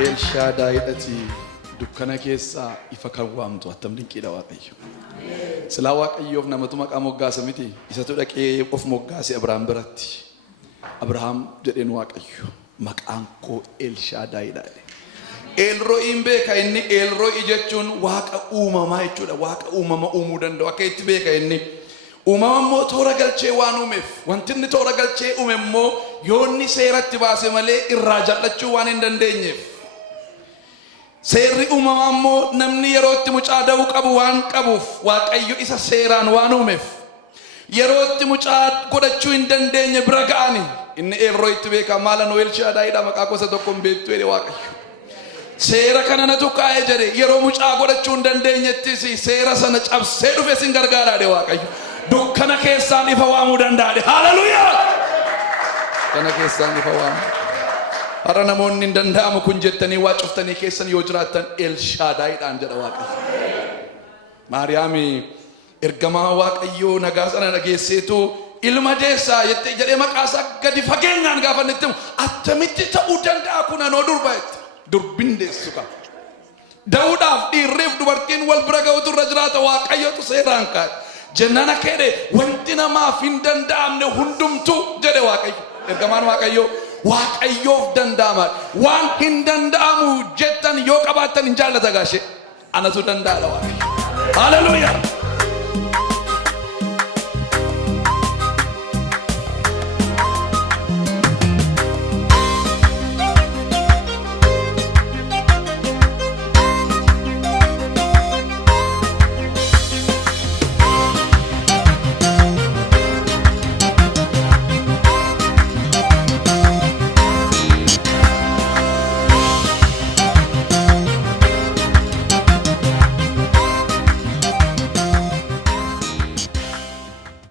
Elshadaay dhati dukkana keessa ifa kan waamtu attam dinqiidha Waaqayyo. Silaa Waaqayyoof namatu maqaa moggaasa miti. Isatu dhaqee of moggaase Abrahaam biratti. Abrahaam jedheen Waaqayyo maqaan koo Elshadaay dha. Elroiin beeka inni Elroi jechuun waaqa uumamaa jechuudha. Waaqa uumama uumuu danda'u akka itti beeka inni. Uumama immoo toora galchee waan uumeef wanti inni toora galchee uume immoo yoonni seeratti baase malee irraa jallachuu waan hin dandeenyeef. Seerri uumamaa immoo namni yerootti mucaa da'uu qabu waan qabuuf Waaqayyo isa seeraan waan uumeef yerootti mucaa godhachuu hin dandeenye bira ga'ani inni Elroitti beeka maala Noel Shaadaayidha maqaa gosa tokkoon beektu jedhe Waaqayyo. Seera kana natu kaa'ee jedhe yeroo mucaa godhachuu hin dandeenyettis seera sana cabsee dhufe sin gargaaraa jedhe Waaqayyo. Dukkana keessaan ifa waamuu danda'a. Hallelujah! Dukkana keessaan ifa waamuu. Har'a namoonni hin danda'amu kun jettanii waa cuftanii keessan yoo jiraattan Elshadaayidhaan jedha Waaqayyo. Maariyaami ergamaa Waaqayyoo nagaa sana dhageesseetu ilma deessaa jettee jedhee maqaa isaa gadi fageenyaan gaafannetti attamitti ta'uu danda'a kun anoo durba jette. Durbin deessu qaba. Da'uudhaaf dhiirriif dubartiin wal bira ga'utu irra jiraata Waaqayyootu seeraan kaa'e. Jennana keede wanti namaaf hin danda'amne hundumtu jedhe Waaqayyo. Ergamaan Waaqayyo Waaqayyoof danda'ama. Waan hin danda'amu jettan yoo qabaattan hin jaallata gaashe anatu danda'a Waaqayyo. Hallelujah.